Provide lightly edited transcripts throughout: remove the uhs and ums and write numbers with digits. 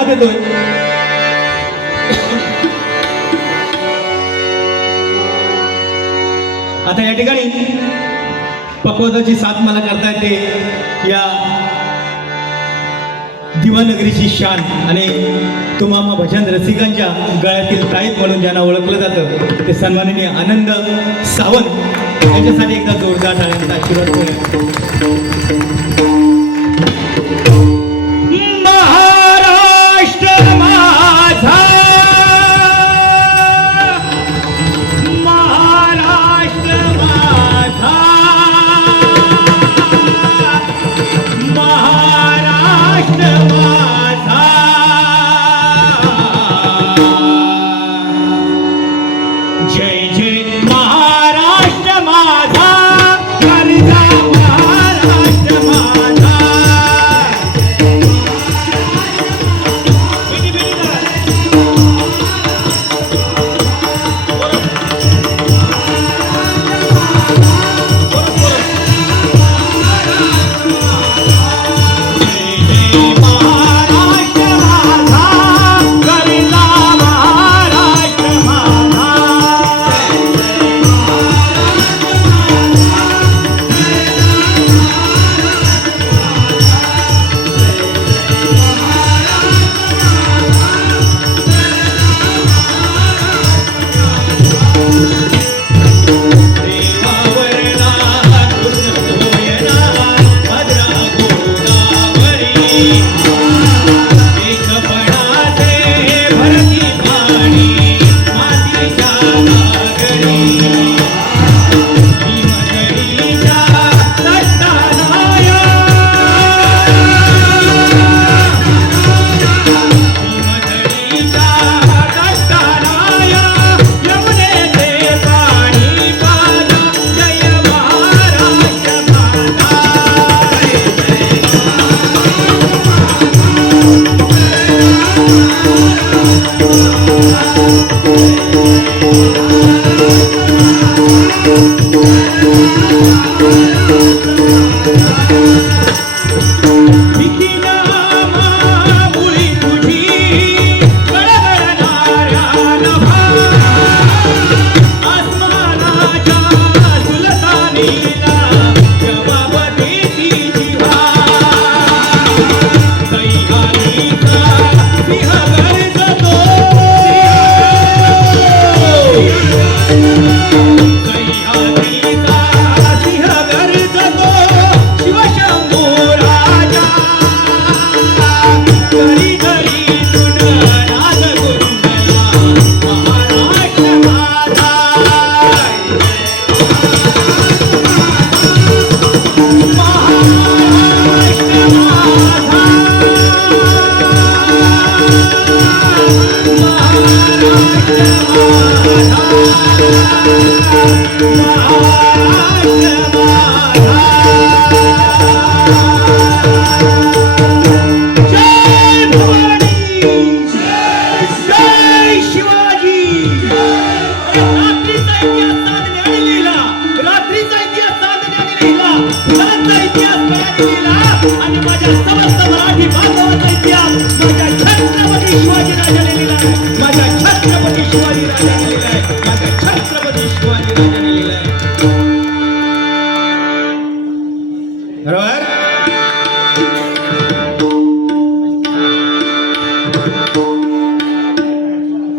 देतोय. आता या ठिकाणी पकवादाची साथ मला करता येते या दिवानगरीची शान आणि तुम्हा भजन रसिकांच्या गळ्यातील ताईत म्हणून ज्यांना ओळखलं जातं ते सन्माननीय आनंद सावंत यांच्यासाठी एकदा जोरदार टाळ्यांचा आशीर्वाद करूया. महाराष्ट्र माझा, महाराष्ट्र माझा, महाराष्ट्र माझा, जय जय महाराष्ट्र माझा, कर्जा महाराष्ट्र माझा.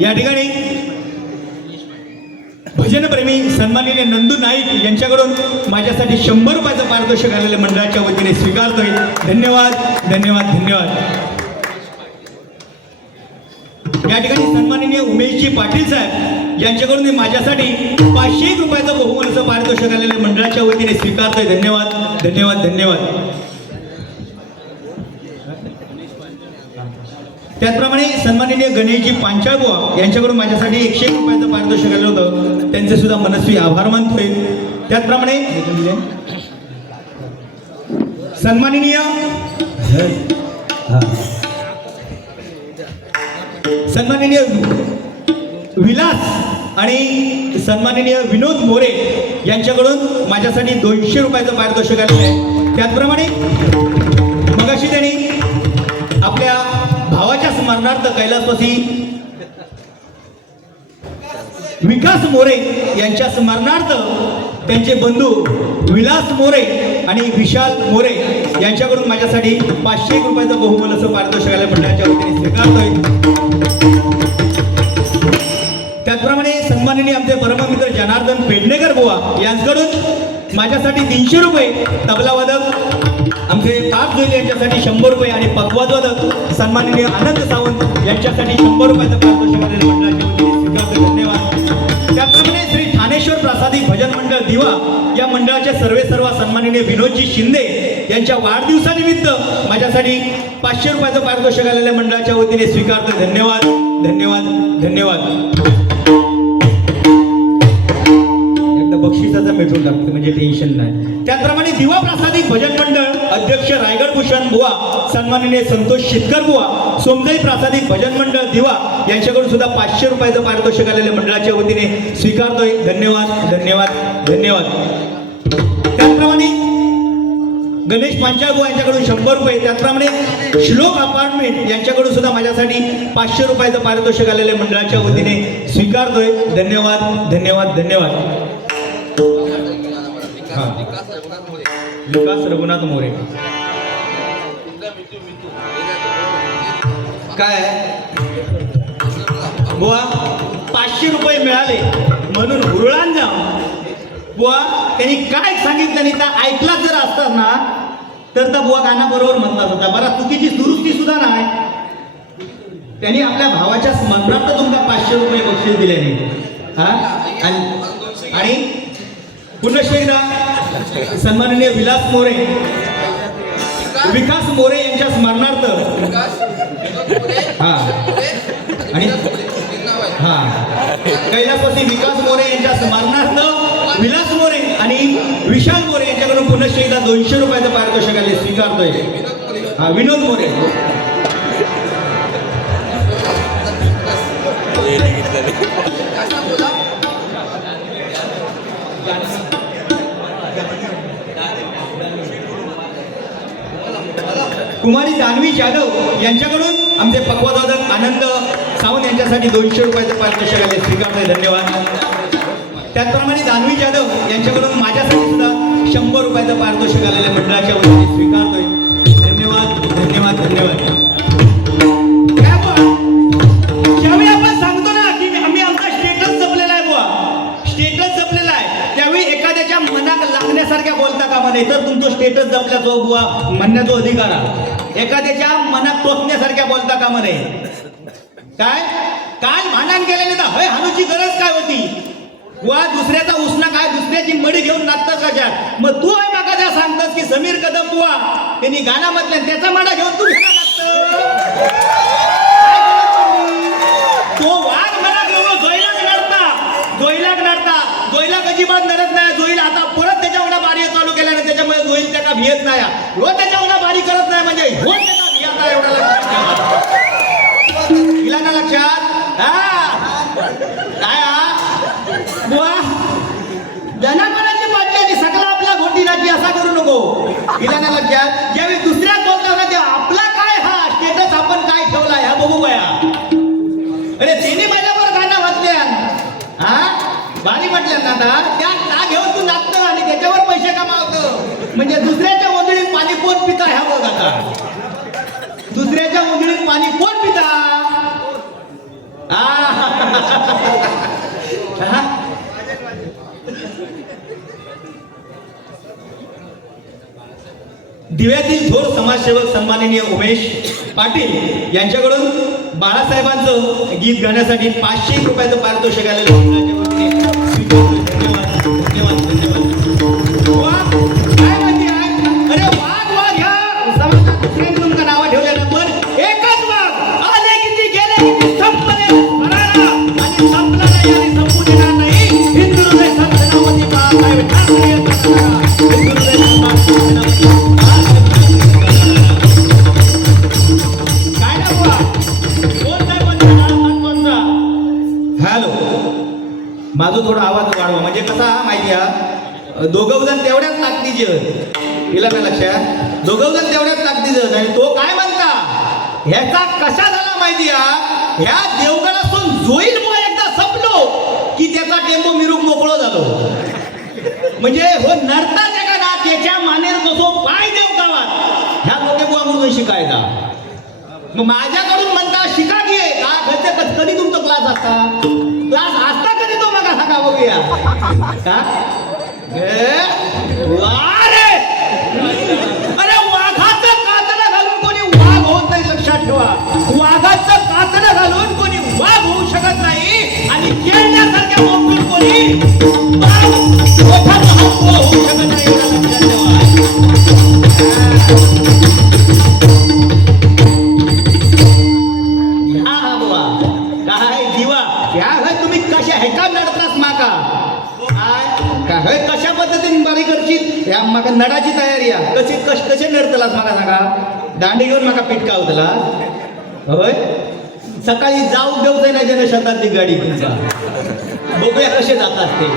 या ठिकाणी भजनप्रेमी सन्माननीय नंदू नाईक यांच्याकडून माझ्यासाठी 100 रुपयाचं पारितोषिक आलेल्या मंडळाच्या वतीने स्वीकारतोय. धन्यवाद धन्यवाद धन्यवाद. या ठिकाणी सन्माननीय उमेशजी पाटील साहेब यांच्याकडून माझ्यासाठी 500 रुपयाचं बहुमानाचं पारितोषिक आलेल्या मंडळाच्या वतीने स्वीकारतोय. धन्यवाद धन्यवाद धन्यवाद. त्याचप्रमाणे सन्माननीय गणेशजी पांचाळबुवा यांच्याकडून माझ्यासाठी 101 रुपयाचं पारितोषिक आलं होतं, त्यांचे सुद्धा मनस्वी आभार मानतोय. त्याचप्रमाणे सन्माननीय विलास आणि सन्माननीय विनोद मोरे यांच्याकडून माझ्यासाठी 200 रुपयाचं पारितोषिक आलेलं आहे. त्याचप्रमाणे मगाशी त्यांनी आपल्या भावाच्या स्मरणार्थ कैलासवासी विकास मोरे यांच्या स्मरणार्थ त्यांचे बंधू विलास मोरे आणि विशाल मोरे यांच्याकडून माझ्यासाठी 500 रुपयाचं बहुमूल्य असं पारितोषिक मंडळाच्या वतीने स्वीकारतोय. त्याचप्रमाणे सन्माननीय आमचे परममित्र जनार्दन पेडणेकर बुवा यांच्याकडून माझ्यासाठी 300 रुपये, तबलावादक आमचे ताप जोईले यांच्यासाठी 100 रुपये आणि पखवाजवादक सन्माननीय आनंद सावंत यांच्यासाठी 100 रुपयाचं पारितोषिक मंडळाच्या वतीने स्वीकारतो. धन्यवाद. त्याचप्रमाणे श्री ठाणेश्वर प्रासादिक भजन मंडळ दिवा या मंडळाचे सर्व सन्माननीय विनोदजी शिंदे यांच्या वाढदिवसानिमित्त माझ्यासाठी 500 रुपयाचं पारितोषिक आलेल्या मंडळाच्या वतीने स्वीकारतो. धन्यवाद धन्यवाद धन्यवाद. एकदा बक्षिसाचं मिटून टाकते म्हणजे टेन्शन नाही. त्याचप्रमाणे दिवा प्रासादिक भजन मंडळ अध्यक्ष रायगड भूषण बुवा सन्माननीय संतोष शेतकर बुवा सोमजाई प्रासादिक भजन मंडळ दिवा यांच्याकडून सुद्धा 500 रुपयाचं पारितोषिक आलेल्या मंडळाच्या वतीने स्वीकारतोय. धन्यवाद धन्यवाद धन्यवाद. त्याचप्रमाणे गणेश पांचाळ बुवा यांच्याकडून 100 रुपये. त्याचप्रमाणे श्लोक अपार्टमेंट यांच्याकडून सुद्धा माझ्यासाठी 500 रुपयाचं पारितोषिक आलेल्या मंडळाच्या वतीने स्वीकारतोय. धन्यवाद धन्यवाद धन्यवाद. विकास रघुनाथ मोरे काय बुवा 500 रुपये मिळाले म्हणून हुरळान जा बुवा त्यांनी काय सांगितलं नाही तर ऐकला जर असतात ना तर बुवा गाणं बरोबर म्हणतात होता. बरं चुकीची दुरुस्ती सुद्धा नाही. त्यांनी आपल्या भावाच्या स्मरणार्थ तुमका 500 रुपये बक्षीस दिले नाही. हा आणि पुन्हा एकदा सन्माननीय विलास मोरे विकास मोरे यांच्या स्मरणार्थ हा आणि हा कैलासवासी विकास मोरे यांच्या स्मरणार्थ विलास मोरे आणि विशाल मोरे यांच्याकडून पुन्हा एकदा 200 रुपयाचं पारितोषिक आले स्वीकारतोय. हा विनोद मोरे कुमारी दानवी जाधव यांच्याकडून आमचे पखवाजवादक आनंद सावंत यांच्यासाठी 200 रुपयाचं पारितोषिक आले स्वीकारतोय. धन्यवाद. त्याचप्रमाणे दानवी जाधव यांच्याकडून माझ्यासाठी सुद्धा 100 रुपयाचं पारितोषिक आलेल्या मंडळाच्या वतीने स्वीकारतोय. धन्यवाद धन्यवाद धन्यवाद. ज्यावेळी आपण सांगतो ना की आम्ही आमचा स्टेटस जपलेला आहे बुवा स्टेटस जपलेला आहे त्यावेळी एखाद्याच्या मनात लागण्यासारख्या बोलता कामा नाही तर तुमचं स्टेटस जपल्याचो बुवा म्हणण्याचा अधिकार आहे. एखाद्याच्या मनात टोचण्यासारख्या बोलता कामा नये. काय काल भांडण केलेले तर हय हाणूची गरज काय होती वा दुसऱ्याचा उसना काय दुसऱ्याची मडी घेऊन नाचतात कशात. मग तू आहे माका त्या सांगतस की समीर कदम बुवा त्यांनी गाणं म्हटलं त्याचा माडा घेऊन तू घ्यायला लागतं. तो वाघ म्हणा घेऊन जोईलाक नडता जोईलाक अजिबात नडत नाही. जोईल आता परत त्याच्यावर बारी चालू केल्याने त्याच्यामुळे जोईल त्याला भियत नाही. रो त्याच्यावर बारी करत नाही म्हणजे हो त्याला भियत एवढा लक्षात तिला ना लक्षात. काय बुवा जनावरांची बाटली सगळं आपला घोटीराची असा करू नको. तिला ना लक्षात ज्यावेळी दुसऱ्याच बोलता ना तेव्हा आपला काय हा स्टेटस आपण काय ठेवला ह्या बघू बया. अरे तिने माझ्यावर गाणं वाचल्या हा बारी म्हटल्या ना त्या घेऊन तू नाचतो आणि त्याच्यावर पैसे कमावतो म्हणजे दुसऱ्याच्या ओंजळीत पाणी कोण पिता ह्या बघ. आता दुसऱ्याच्या ओंजळीत पाणी कोण पिता. दिव्यातील थोर समाजसेवक सन्माननीय उमेश पाटील यांच्याकडून बाळासाहेबांचं गीत गाण्यासाठी 500 रुपयाचं पारितोषिक आलेलं. धन्यवाद धन्यवाद धन्यवाद. काय माहिती आहे अरे वाघ ह्या समाजात दुसऱ्याने तुमचं नावं ठेवलेलं पण एकच वाघ आले किती गेले किती संपले आणि संपला नाही आणि संपू देणार नाही. हिंदू हृदय संतनावती बाळासाहेब ठाकरे हिंदू हृदय माझा थोडा आवाज वाढवा म्हणजे कसा माहिती आहे दोघं जण तेवढ्याच ताकदीचे तिला काय लक्षात दोघं जण तेवढ्याच ताकदीचे आणि तो काय म्हणता ह्याचा कशा झाला झालं माहिती ह्या देवगडातून जोईल बुवा एकदा संपलो की त्याचा टेम्पो मिरूक मोकळो झालो. म्हणजे हो नरता जगा ना त्याच्या मानेर कसो पाय देव गावात ह्या लोके बुवा म्हणून शिकायचा. मग माझ्याकडून म्हणता शिका घे का घरचे कधी तुमचा क्लास असता क्लास असता कधी तो मग सांगा बघूया का अरे वाघाचं कातडं घालून कोणी वाघ होत नाही. लक्षात ठेवा वाघाचं कातडं घालून कोणी वाघ होऊ शकत नाही आणि खेळण्यासारख्या मोठून कोणी होऊ शकत नाही. लक्षात ठेवा. काय दिवा या तुम्ही कशा हे का नडतास माका काय कशा पद्धतीने बारी करशील या माका नडाची तयारी आहे कशी कसे नडतलास माका सांगा. दांडी घेऊन माका पिटका होतला होय. सकाळी जाऊ देऊ जाईल ना जन शताब्दी गाडी तुमचा बघूया कसे जातात ते.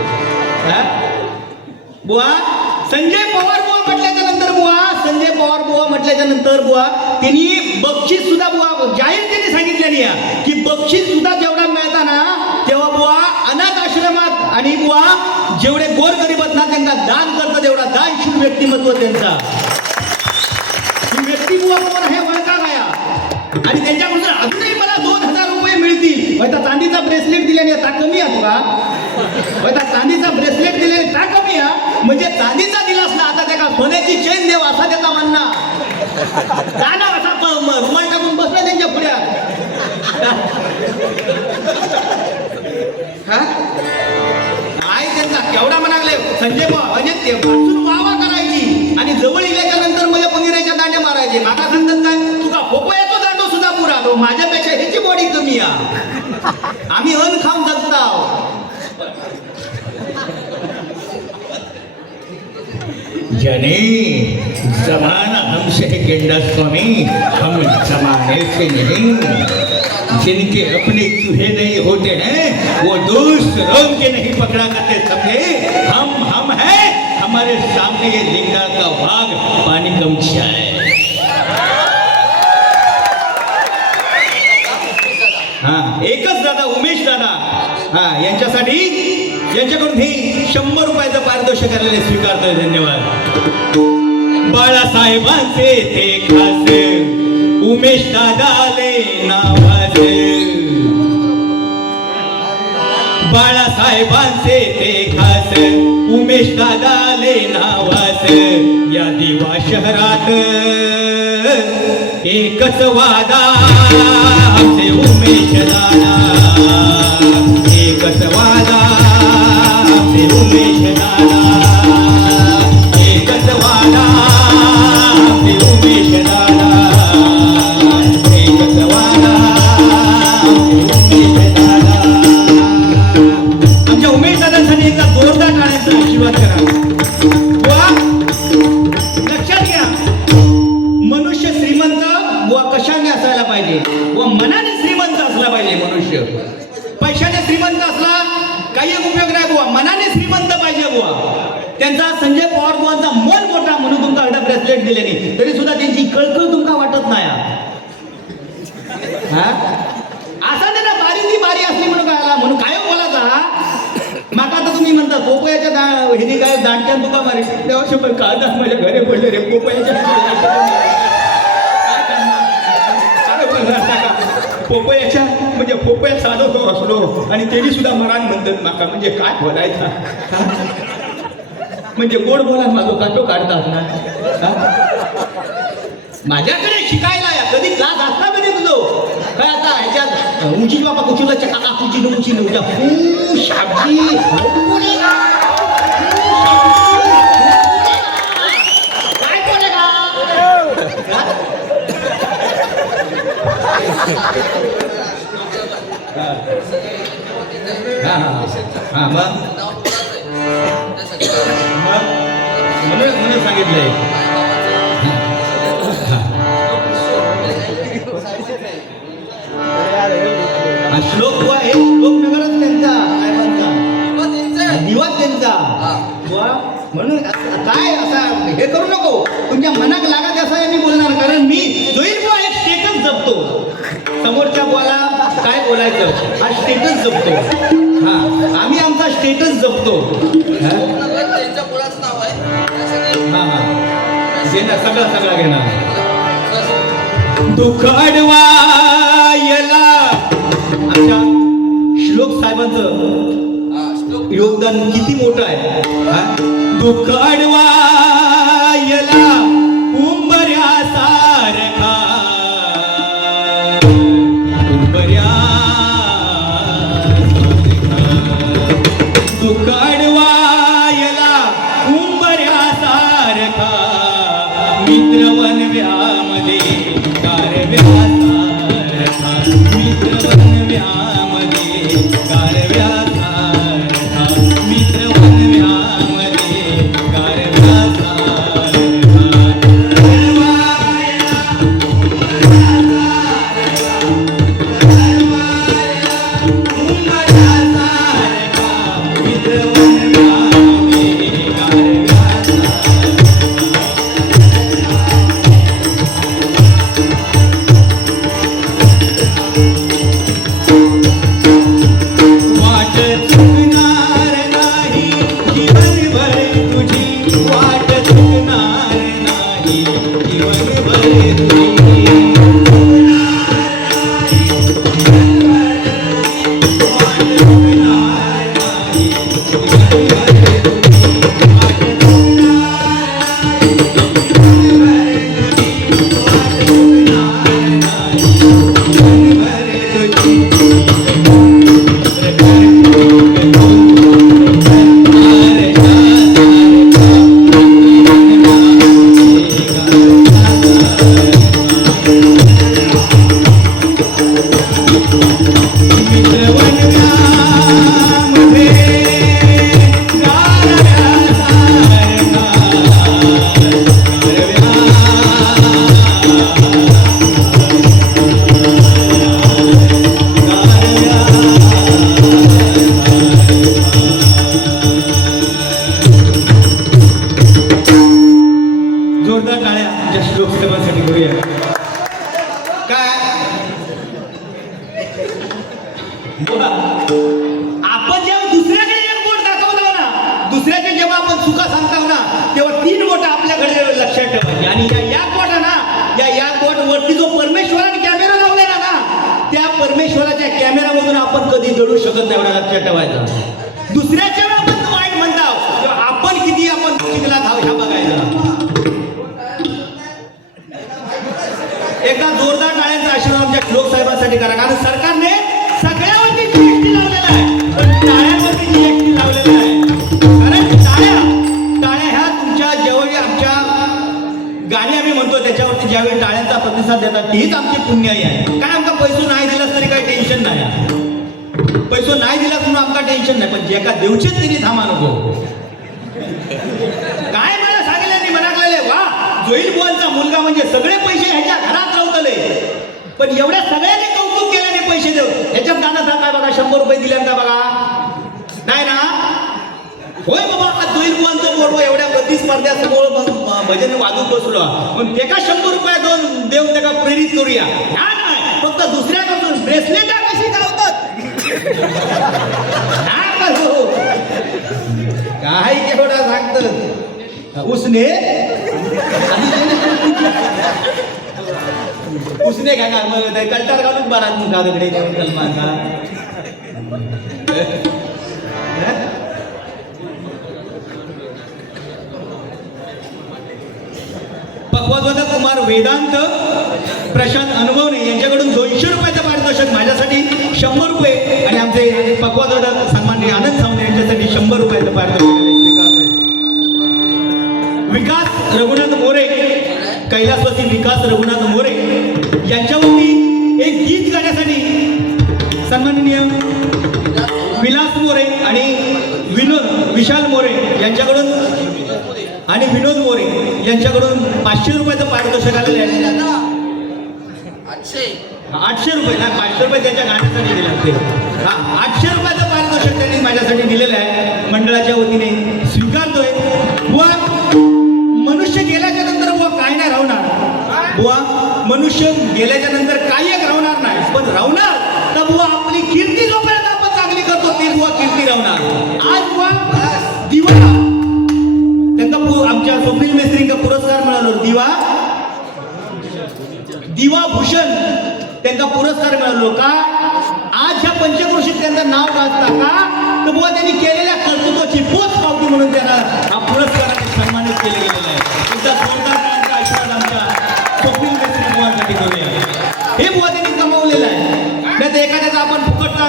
बुवा संजय पवार बुवा म्हटल्याच्या नंतर बुवा संजय पवार बुवा म्हटल्याच्या नंतर बुवा त्यांनी बक्षीस सुद्धा बुवा जाहीर त्यांनी सांगितलेली आहे की बक्षीस सुद्धा जेवढा मिळता ना तेव्हा बुवा अनाथ आश्रमात आणि बुवा जेवढे गोरगरीब आहेत ना त्यांना दान करतात एवढा दानशूर व्यक्तिमत्व त्यांचा. व्यक्ती बुवा कोण आहे ओळखा गाया आणि त्यांच्याकडून अजूनही मला 2000 रुपये मिळतील. आता चांदीचा ब्रेसलेट दिल्याने आता कमी आहे तुला आता चांदीचा ब्रेसलेट दिले का कमी आहे म्हणजे चांदीचा दिलास ना आता त्या सोन्याची चेन देव असा त्याचा म्हणणं ना असा रुमाल टाकून बसला त्यांच्या पुढ्या काय त्यांचा केवढा म्हणाले संजय म्हणजे ते वाचून वावा करायची आणि जवळ इल्याच्या नंतर मला पनीराच्या दांड्या मारायचे. माका सांगतात काय तुका पोपयाचा दांडो सुद्धा पुरा तो माझ्यापेक्षा ह्याची बॉडी कमी आहे. आम्ही अन्न खाऊन जगताव. जने जमाना हमसे है गेंडा स्वामी हम जमाने से नहीं. जिनके अपने चूहे नहीं होते हैं वो दूसरों के नहीं पकड़ा करते समझे. हम हैं हमारे सामने ये लिंगा का वाघ पानी गमछा है. हाँ एकच दादा उमेश दादा हाँ यांच्यासाठी यांच्याकडून हे 100 रुपयाचं पारितोषिक आलेले स्वीकारतोय. धन्यवाद. बाळासाहेबांचे ते खास उमेश दादाले नावाचे बाळासाहेबांचे ते खास उमेश दादाले नावाचे. या दिवा शहरात एकच वादा आमचे उमेश दादा एकच वादा आमचे उमेश दादा एकच वादा आमचे उमेश दादा एकच वादा आमचे उमेश दादा. आमच्या उमेश दादांसाठी एकदा जोरदार टाळ्यांचा आशीर्वाद करा. लक्षात घ्या मनुष्य श्रीमंत व कशाने असायला पाहिजे व मनाने श्रीमंत असला पाहिजे. मनुष्य पैशाने श्रीमंत असला काही उपयोग नाही बुवा मनाने श्रीमंत पाहिजे बुवा. त्यांचा संजय पवार बुवांचा मन मोठा म्हणून तुमचा एवढा ब्रेसलेट दिले नाही तरी सुद्धा त्यांची कळकळ तुमका वाटत नाही. असा ना बारी ती बारी असली म्हणून काय म्हणून काय बोलायचा माका आता तुम्ही म्हणता पोपयाच्या हे काय दांडक्यान तुका मारे तेव्हा पण काळदा माझ्या घरी पडले रे पोपयाच्या म्हणजे पोपया चालवतो असलो आणि त्यांनी सुद्धा मरान म्हणतात माका म्हणजे काय बोलायचा म्हणजे गोड बोला माझं काटो काढतात ना. माझ्याकडे शिकायला या कधी क्लास असता कधी तुझो काय आता ह्याच्यात उंची बाबा कुचीला काका कुची उंची नव्हत्या शाबजी काय बोले का हा मग म्हणून सांगितलंय श्लोक बुवा हे श्लोक नगरच त्यांचा काय म्हणता दिवा त्यांचा बुवा म्हणून काय असा हे करू नको तुमच्या मनाक लागत असं मी बोलणार कारण मी जोईल बुवा एक स्टेटस जपतो समोरच्या बोला काय बोलायचं हा स्टेटस जपतो. हा आम्ही आमचा स्टेटस जपतो. हा त्यांच्या मुलाचं नाव आहे त्यासाठी हा घेणार सगळा घेणार. दुःख अडवायला आमच्या श्लोक साहेबांचं श्लोक योगदान किती मोठं आहे. हा दुःख अडवायला उंबऱ्या सारखा उंबऱ्या दुःख अडवायला उंबऱ्या सारखा मित्र वनव्यामध्ये कारव्या सारखा मित्र वनव्यामध्ये कारव्या सारखा मित्र वनव्यामध्ये कारव्या वाट चुकणार नाही जीवनभर तुझी वाट चुकणार नाही जीवनभर तुझी वाट चुकणार नाही जीवनभर तुझी वाट जोरदार टाळ्या आमच्या श्लोक साहेबांसाठी करूया. काय बघा आपण जेव्हा दुसऱ्याकडे एक बोट दाखवतो ना दुसऱ्याचे जेव्हा आपण चुका सांगतो ना तेव्हा 3 बोट आपल्याकडे लक्षात ठेवायची आणि या बोट ना या बोट वरती जो परमेश्वराने कॅमेरा लावलेला ना त्या परमेश्वराच्या कॅमेरामधून आपण कधी दडू शकत नाही एवढा लक्षात ठेवायचा. दुसऱ्याच्या वेळा आपण वाईट म्हणतो तेव्हा आपण किती आपण शिकला ह्या बघायचा. एकदा जोरदार टाळ्यांचा आशीर्वाद आमच्या श्लोक साहेबांसाठी करा कारण सरकारने सगळ्यावरती जीएसटी लावलेला आहे पण टाळ्यांवरती जीएसटी लावलेला आहे. कारण टाळ्या ह्या तुमच्या जेवढी आमच्या गाणी आम्ही म्हणतो त्याच्यावरती ज्यावेळी टाळ्यांचा प्रतिसाद देतात तीच आमची पुण्याई आहे. काय आमका पैसो नाही दिलास तरी काही टेन्शन नाही. पैसो नाही दिलास म्हणून आमका टेन्शन नाही पण जे का देऊचेच तिने थांबा नको. काय मला सांगितलं म्हणाकलेले वा जोईल बुवांचा मुलगा म्हणजे सगळे पैसे ह्याच्या घरात लावतले पण एवढ्या सगळ्यांनी कौतुक केल्याने पैसे देऊ ह्याच्यात गाणं काय बघा 100 रुपये दिले का बघा नाही ना. होय बाबा जोईल बुवांचं पोरवं एवढ्या प्रतिस्पर्ध्यासमोर भजन वाजून बसलो पण ते का 100 रुपये देऊन त्याला प्रेरित करूया ह्या नाही फक्त दुसऱ्यापासून ब्रेसलेट कशी गावतात काय केवढा सांगत उसने काय मग कल्टार घालून बरा तुमच्या दगडे कलमान का पक्वाद्वादक कुमार वेदांत प्रशांत अनुभवने यांच्याकडून 200 रुपयाचं पारितोषिक माझ्यासाठी 100 रुपये आणि आमचे पक्वाद्वादक सन्माननीय आनंद सावंत यांच्यासाठी 100 रुपयाचं पारितोषिक. विकास रघुनाथ मोरे कैलासवासी विकास रघुनाथ मोरे यांच्यावरती एक गीत गाण्यासाठी सन्माननीय विलास मोरे आणि विशाल मोरे यांच्याकडून आणि विनोद मोरे यांच्याकडून 500 रुपयाचं पारितोषिक आलेलं आहे. 800 रुपये ना 500 रुपये त्यांच्या गाण्यासाठी दिले ते 800 रुपयाचं पारितोषिक त्यांनी माझ्यासाठी दिलेलं आहे. मंडळाच्या वतीने स्वीकारतोय. बुवा मनुष्य गेल्याच्या नंतर बुवा काय नाही राहणार. बुवा मनुष्य गेल्याच्या नंतर काही एक राहणार नाही आपण राहणार तर बुवा आपली कीर्ती जोपर्यंत आपण चांगली करतो ते बुवा कीर्ती राहणार. आज बुवा दिवा त्यांना आमच्या स्वप्नील मेस्त्रींचा पुरस्कार मिळालो. दिवा भूषण त्यांना पुरस्कार मिळालो का? आज ह्या पंचक्रोशीत त्यांचं नाव गाजता का? तर बुवा त्यांनी केलेल्या कर्तृत्वाची पोच पावती म्हणून त्यांना हा पुरस्काराने सन्मानित केले गेलेला आहे. तुमचा जोरदार टाळ्यांचा आशीर्वाद आमच्या स्वप्नील मेस्त्री बुवांसाठी करूया. हे बुवा त्यांनी कमावलेलं आहे. नाही तर एखाद्याचा आपण फुकटचा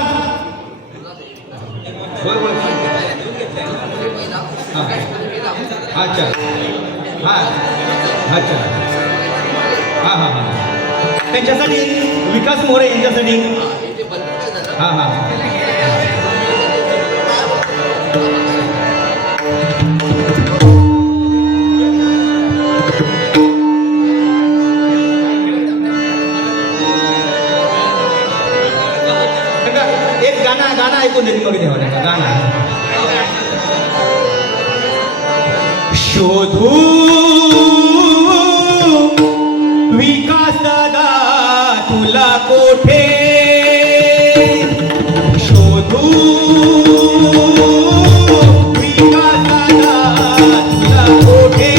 अच्छा हा अच्छा हा हा हा त्यांच्यासाठी विकास मोरे यांच्यासाठी हा हा एक गाणं ऐकून देते मग देवा गाणं शोधू विकास दादा तुला कोठे शोधू विकास दादा तुला कोठे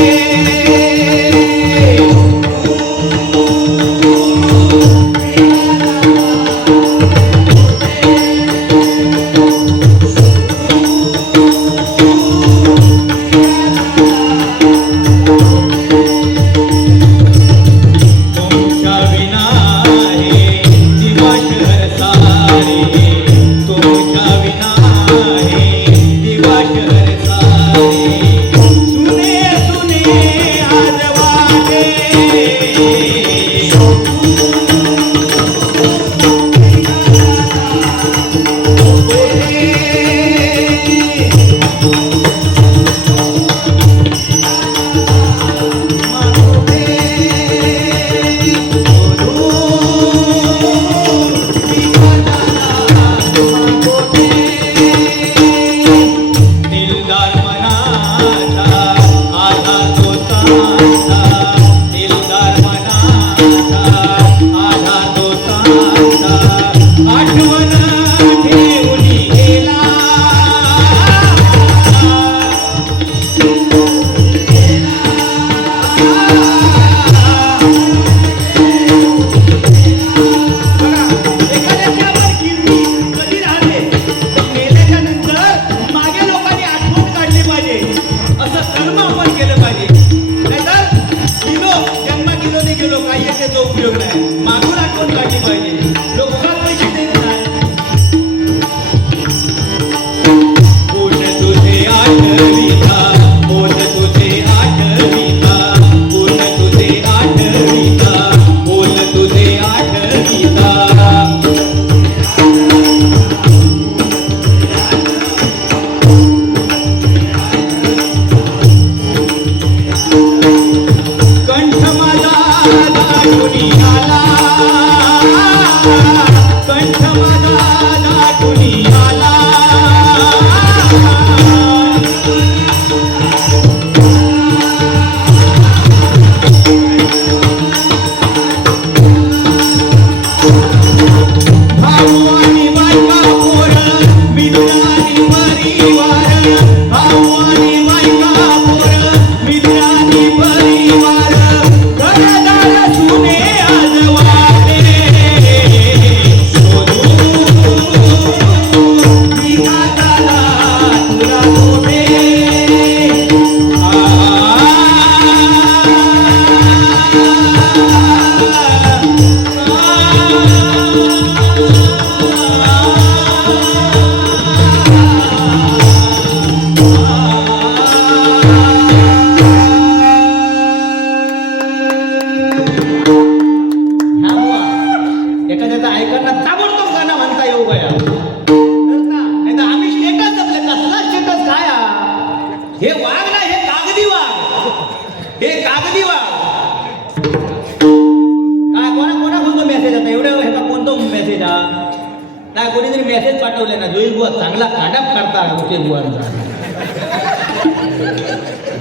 नाही कोणीतरी मेसेज पाठवले ना जोईल बुवा चांगला काढाप काढता उचेल बुवांचा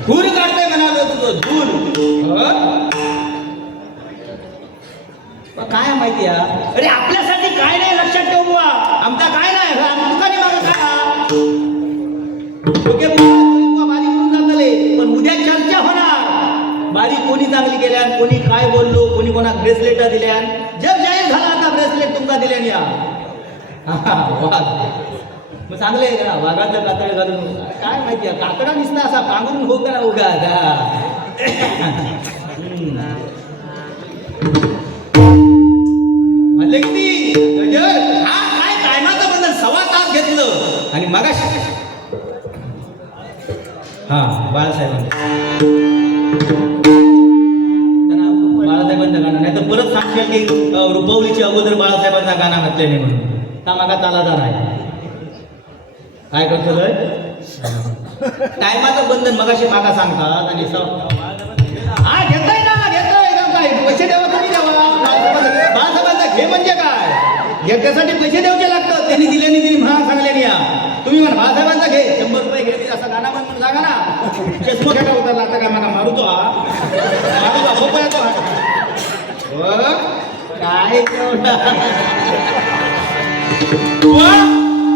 धूर काढताय म्हणालो तुझं धूर काय माहिती अरे आपल्यासाठी काय नाही लक्षात ठेव बुवा आमचा काय नाही दुकानी मागं काय ओके बुवा बारी करून जातले पण उद्या चर्चा होणार बारी कोणी चांगली केल्यान कोणी काय बोललो कोणी कोणाक ब्रेसलेट दिल्यान जग जाहीर झाला आता ब्रेसलेट तुमका दिल्यान या मग चांगले आहे का वाघाचं कातळ घालून काय माहिती काकडा दिसता असा पांघरून हो का उगा किती हा काय टायमाचं बंधन 1.25 तास घेतलं आणि मगाशी हा बाळासाहेबांचं गाणं नाही तर परत सांगशील की रुपवलीच्या अगोदर बाळासाहेबांचा गाणं घातल्याने म्हणून का मागा चालादार आहे काय करतो टायमाचं बंधन मगाशी मागा सांगतात आणि हा घेताय ना घेतोय काय पैसे द्यावा तुम्ही द्यावा बाळासाहेबांचा घे म्हणजे काय त्यासाठी पैसे द्यायचे लागतात त्यांनी दिल्याने तिने महाग सांगल्याने या तुम्ही म्हणा बाळासाहेबांचा घे 100 रुपये घे असं गाणं म्हणून सांगा ना चष्मा घ्यायला उतरला आता काय मागा मारूतो काय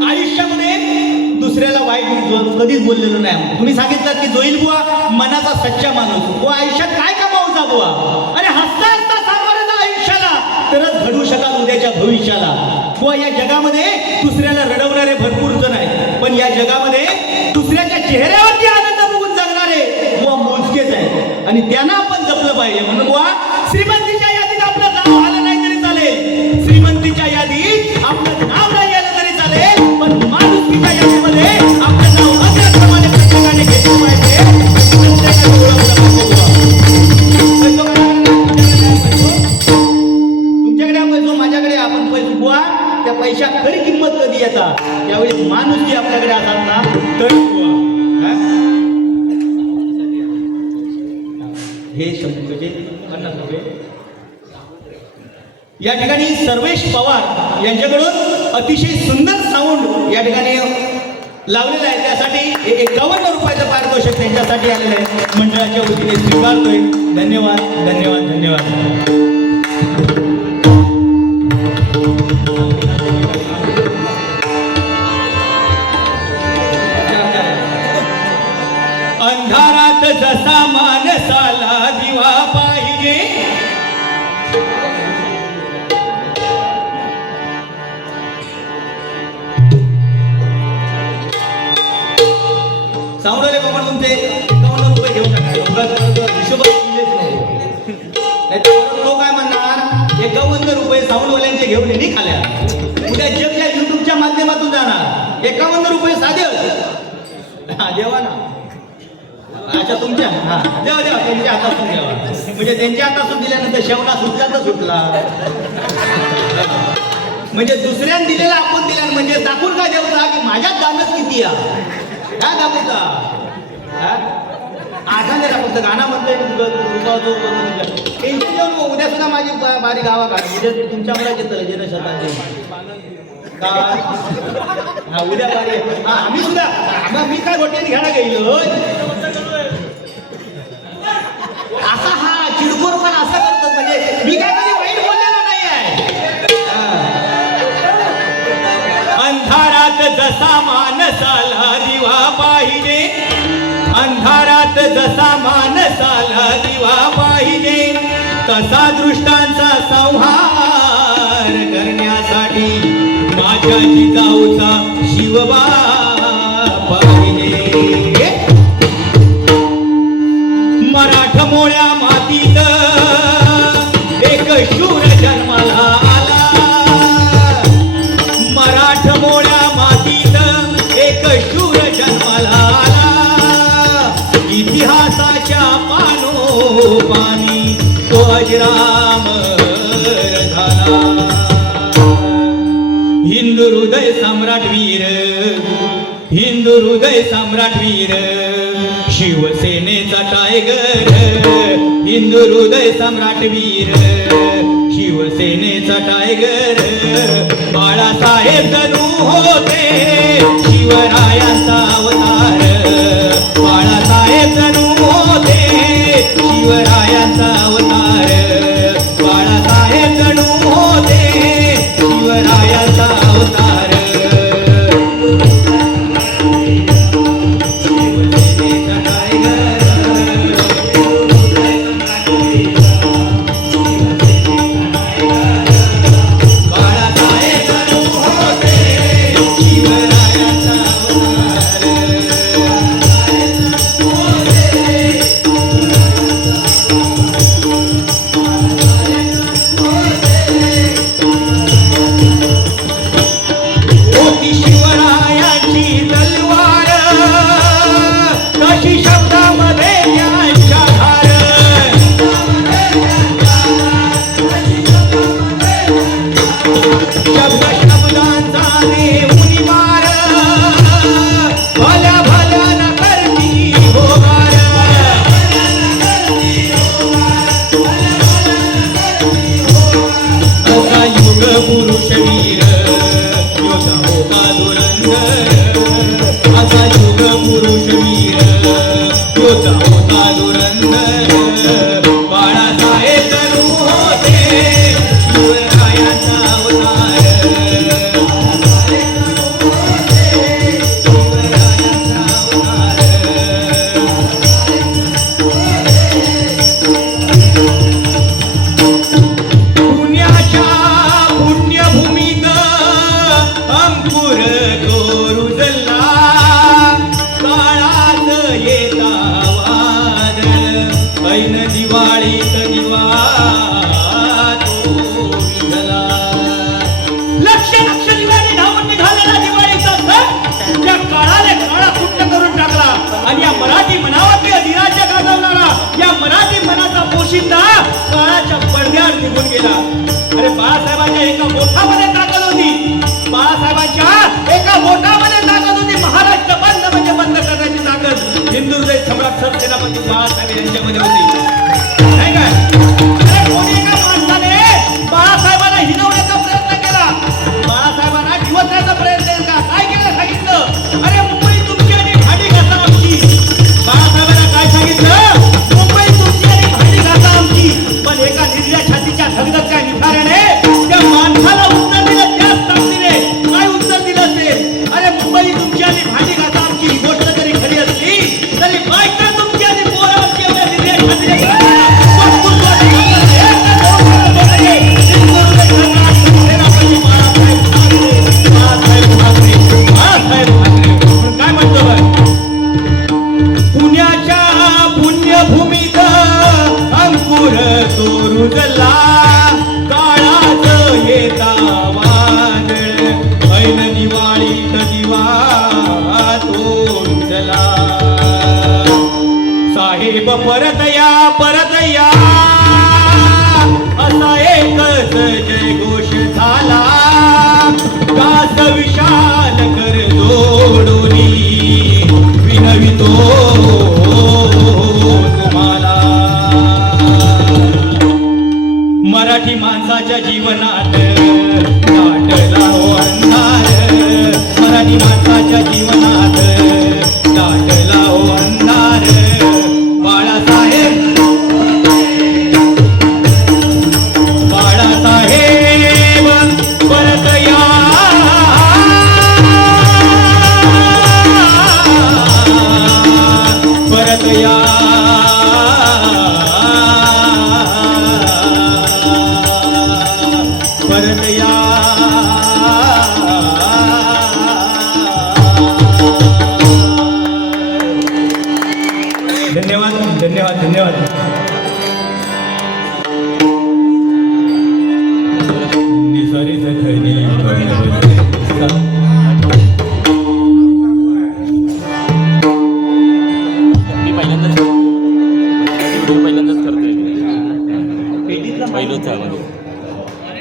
आयुष्यामध्ये दुसऱ्याला वाईट कधीच बोललेलो नाही तुम्ही सांगितलं की जोईल बुवा मनाचा सच्चा माणूस बुवा आयुष्यात काय कमावचा बुवा अरे हसता हसता सामोरं जा आयुष्याला तरच घडू शकाल उद्याच्या भविष्याला बुवा या जगामध्ये दुसऱ्याला रडवणारे भरपूर जण आहेत पण या जगामध्ये दुसऱ्याच्या चेहऱ्यावरती आनंद बघून जगणारे बुवा मोजकेच आहेत आणि त्यांना आपण जपलं पाहिजे म्हणून बुवा श्रीमंतीच्या यादीत आपलं नाव आलं नाही तरी चालेल श्रीमंतीच्या यादीत आपलं नाव नाही आलं तरी चालेल पण माणुसकीच्या यादीमध्ये आपलं नाव अग्रक्रमाने प्रत्येकाने घेतलं पाहिजे प्रत्येकाने ओळखलं पाहिजे तुमच्याकडे पैसो माझ्याकडे आपण पैसे बुवा त्या पैशा खरी किंमत कधी येतात त्यावेळी माणुसकी आपल्याकडे असतात ना तर बुवा हे शब्द 50 रुपये या ठिकाणी सर्वेश पवार यांच्याकडून अतिशय सुंदर साऊंड या ठिकाणी लावलेलं आहे त्यासाठी 51 रुपयाचं पारितोषिक त्यांच्यासाठी आलेलं आहे मंडळाच्या वतीने स्वीकारतोय धन्यवाद धन्यवाद धन्यवाद अंधारात जसा मानसाला दिवा पाहिजे सावरले बाबा तुमचे 51 रुपये घेऊन टाका हिशोबात लोक काय म्हणणार 51 रुपये साऊंडवाल्यांचे घेऊन येणे खाल्या उद्या जगच्या युट्यूबच्या माध्यमातून जाणार 51 रुपये साधे हा देवा ना अच्छा तुमच्या हा देवा देवा त्यांच्या हातातून द्यावा म्हणजे त्यांच्या हातातून दिल्यानंतर शेवटा सुटला तर सुटला म्हणजे दुसऱ्याने दिलेला आपण दिला म्हणजे दाखवून काय देवता की माझ्यात दानच किती आहे काय दाखवता आठाने दाखवतं गाणं म्हणतोय टेन्शन घेऊन उद्या सुद्धा माझी बारी गावाकडे उद्या तुमच्या मुलाच येतं जनशताब्दी हा उद्या बारी हा आम्ही सुद्धा मी काय गोट्याने घ्यायला गेलो असा हा चिडखोर पण असं करतो म्हणजे मी काय कधी वाईट बोललेलो नाही आहे अंधारात जसा मानसाला दिवा पाहिजे अंधारात जसा मानसाला दिवा पाहिजे तसा दृष्टांचा संहार करण्यासाठी माझ्या जिजाऊचा शिवबा पाहिजे मराठमोळ्या मातीत एक शूर जन्माला आला मराठमोळ्या मातीत एक शूर जन्माला आला इतिहासाच्या पानोपानी तो अजरामर झाला हिंदू हृदय सम्राट वीर हिंदू हृदय सम्राट वीर शिवसेनेचा टायगर हिंदू हृदय सम्राट वीर शिवसेनेचा टायगर बाळासाहेब जणू होते शिवरायांचा अवतार बाळासाहेब जणू होते शिवरायांचा अवतार बाळासाहेब जणू लक्ष दिव्याने धावून निघालेला दिवाळीचा सण या काळाने काळा कुट्ट करून टाकला आणि या मराठी मनावरती अधिराज्य गाजवणारा या मराठी मनाचा पोशिंदा काळाच्या पडद्यावर निघून गेला. अरे बाळासाहेबांच्या एका मोठामध्ये ताकद होती, बाळासाहेबांच्या एका मोठामध्ये ताकद होती. महाराष्ट्र बंद म्हणजे बंद करण्याची ताकद हिंदुहृदय सम्राट सरसेनापती बाळासाहेब यांच्यामध्ये होती. नाही काय? अरे कोणी एका माणसाने बाळासाहेबांना हिनवण्याचा प्रयत्न केला, बाळासाहेबांना दिवसण्याचा प्रयत्न केला. काय केलं सांगितलं? अरे मुंबई तुमची आणि भांडी घासा आमची. बाळासाहेबांना काय सांगितलं? मुंबई तुमची आणि भांडी घासा आमची. पण एका निर्ल्या छातीच्या धगधगत्या निखाऱ्याने त्या माणसाला उत्तर दिलं त्याच ताकदीने. काय उत्तर दिलं असेल? अरे मुंबई तुमची आणि भांडी घासा आमची ही गोष्ट जरी खरी असली तरी बायका तुमची आणि पोरं आमची एवढ्या निर्ल्या छातीने घालणारा वक्तृत्वाची ताकद एकटा दोन जण बघायचे. हिंदुहृदय सम्राट सरसेनापती बाळासाहेब ठाकरे, बाळासाहेब ठाकरे, बाळासाहेब ठाकरे. पण काय म्हणतो बरं? पुण्याच्या पुण्यभूमीत अंकुर तो रुजला, काळात येता वादळ, ऐन दिवाळीत दिवा तो रुजला. साहेब परत या असा एकच जयघोष झाला. कास विशाल कर जोडोनी विनवितो तुम्हाला. मराठी माणसाच्या जीवनात दाटला हो अंधार, मराठी माणसाच्या जीवनात दाटला हो अंधार. बाळासाहेब परत या, परत या. परत या. धन्यवाद धन्यवाद धन्यवाद. निसारी सखनी मी पहिल्यांदाच करतोय. पहिलंच आहे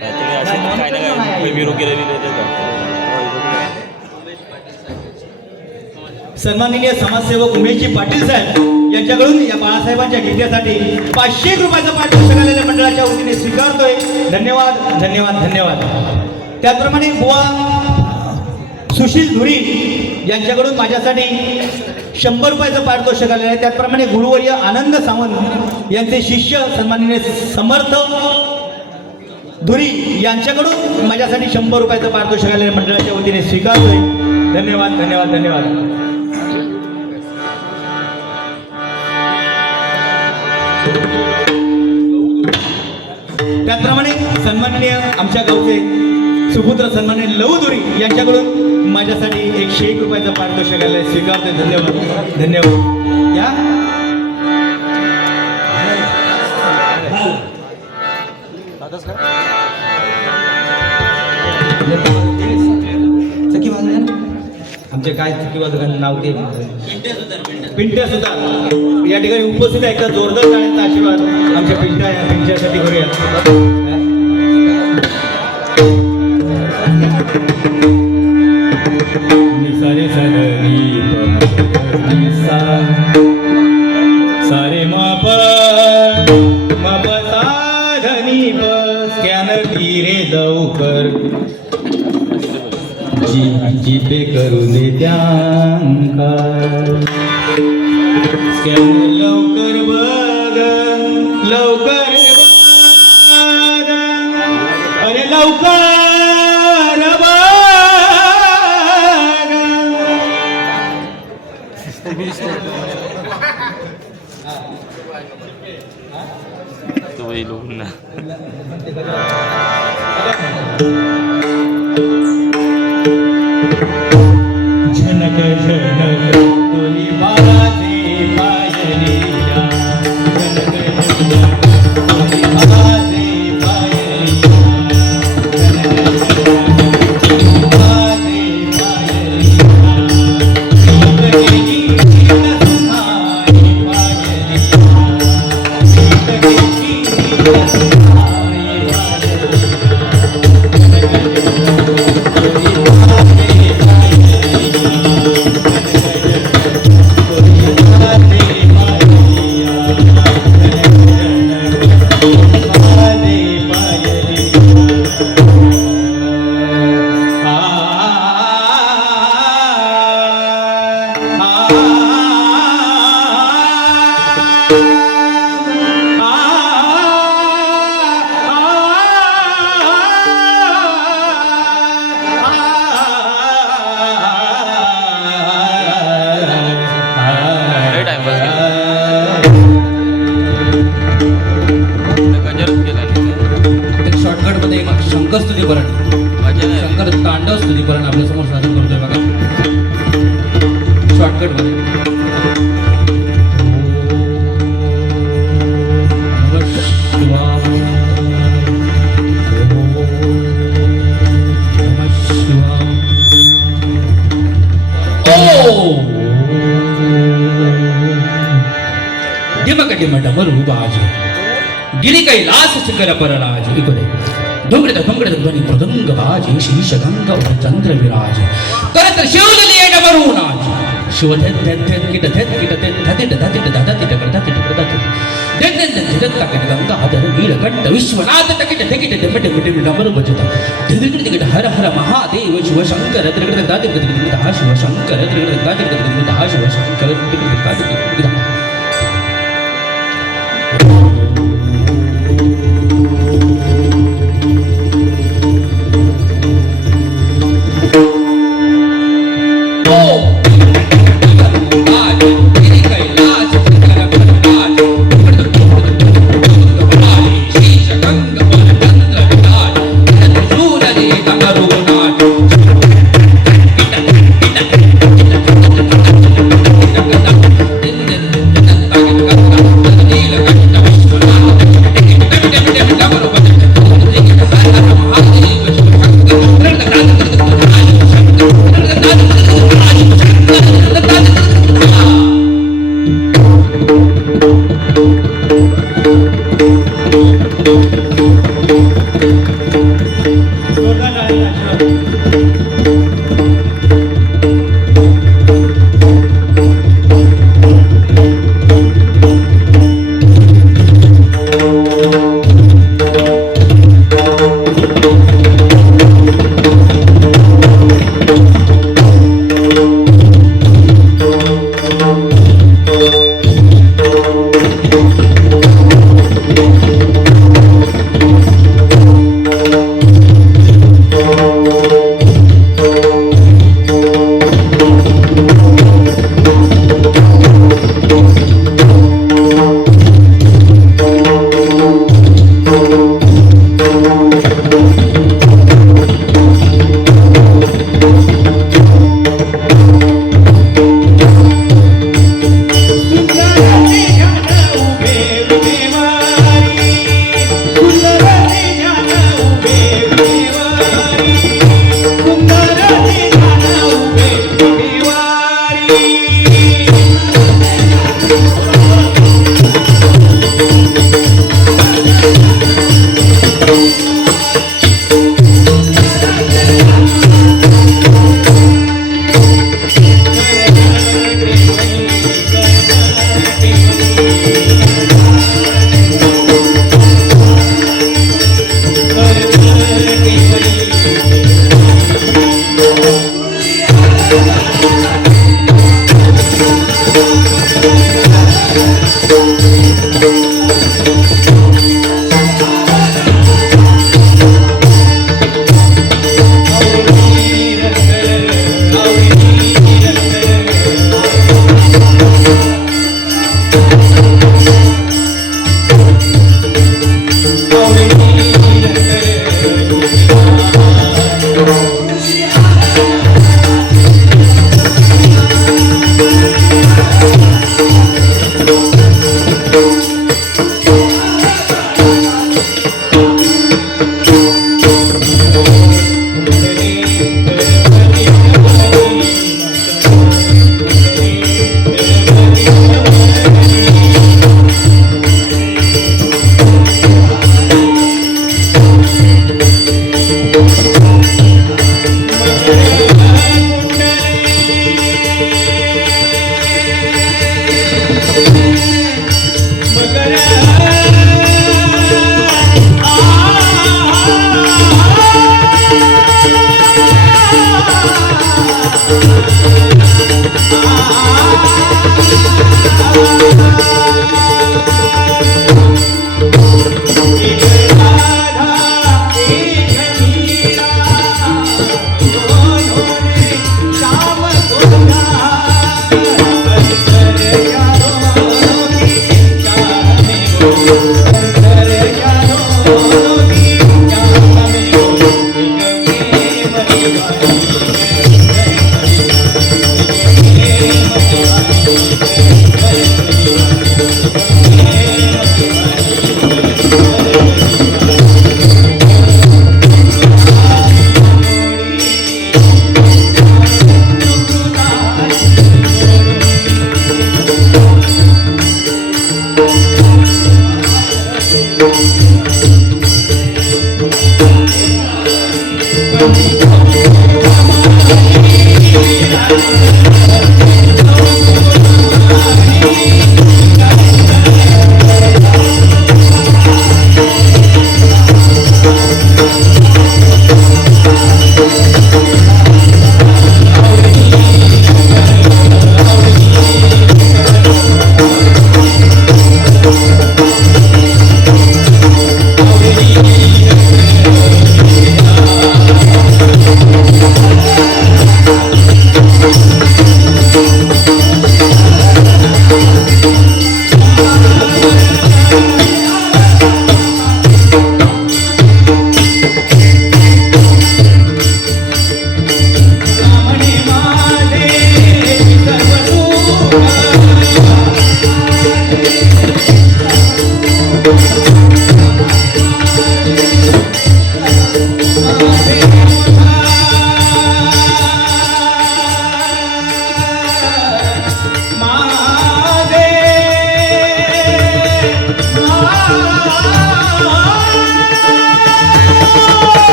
काहीतरी असे काय ना काय विरो केलेली सन्माननीय समाजसेवक उमेशजी पाटील साहेब यांच्याकडून या बाळासाहेबांच्या गीतेसाठी 500 रुपयाचा पारितोषिक आलेल्या मंडळाच्या वतीने स्वीकारतोय. धन्यवाद धन्यवाद धन्यवाद. त्याचप्रमाणे बुवा सुशील धुरी यांच्याकडून माझ्यासाठी 100 रुपयाचं पारितोषिक आलेलं आहे. त्याचप्रमाणे गुरुवर्य आनंद सावंत यांचे शिष्य सन्माननीय समर्थ धुरी यांच्याकडून माझ्यासाठी 100 रुपयाचं पारितोषिक आलेल्या मंडळाच्या वतीने स्वीकारतोय. धन्यवाद धन्यवाद धन्यवाद. त्याचप्रमाणे सन्माननीय आमच्या गावचे सुपुत्र सन्माननीय लवधुरी यांच्याकडून माझ्यासाठी 101 रुपयाचं पारितोषिक आलेलं आहे. स्वीकारते. धन्यवाद धन्यवाद. या आमचे काय चुकीवादकांचं नाव ते पिंट्या सुद्धा या ठिकाणी उपस्थित आहे. एकदा जोरदार टाळ्यांचा आशीर्वाद आमच्या पिंट्यासाठी करूया. सारे सारे माप माप साधनी प स्कॅनर धीरे जाऊ कर जीपे करू दे त्यांका. स्कॅनर लवकर बघ लवकर बघ अरे लवकर बघ. तो वही लोग ना झनक झनक तुली बाळाचे पायलिया. झनक झनक तुली बाळाचे पायलिया. झनक झनक शंकर स्तुतीकरण मजा नाही शंकर तांडव स्तुतीकरण आपल्या समोर सादर करतोय बघा शॉर्टकट मध्ये नमः शिवाय. नमः शिवाय. डिमक डिम डमरू बाज गिरी कैलास शिखर परराज इकडे धुंगडत ध्वनी मृदंग बाजे शीश गंग चंद्र विराज करत शिवलिये डमरू नाज शिव थेत थेत थेत किट थेत किट थेत धतिट धतिट धतिट करता किट करता देन देन देन धीरत किट गंगा हदर नीलकंठ विश्वनाथ तकिट थेकिट डिम डिम डिम डमरू बजता धीरगिट दिगिट हर हर महादेव शिव शंकर त्रिगट दादिट दिगिट हा शिव शंकर त्रिगट दादिट दिगिट हा शिव शंकर त्रिगट दादिट दिगिट जोरदार टाळ्यांचा आशीर्वाद.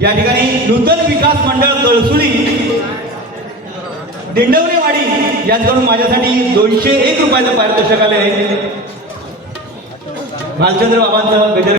या ठिकाणी नूतन विकास मंडळ कळसुळी दिंडवणेवाडी याचकडून माझ्यासाठी 201 रुपयाचं पारितोषिक आले आहे. भालचंद्र बाबांचं गजर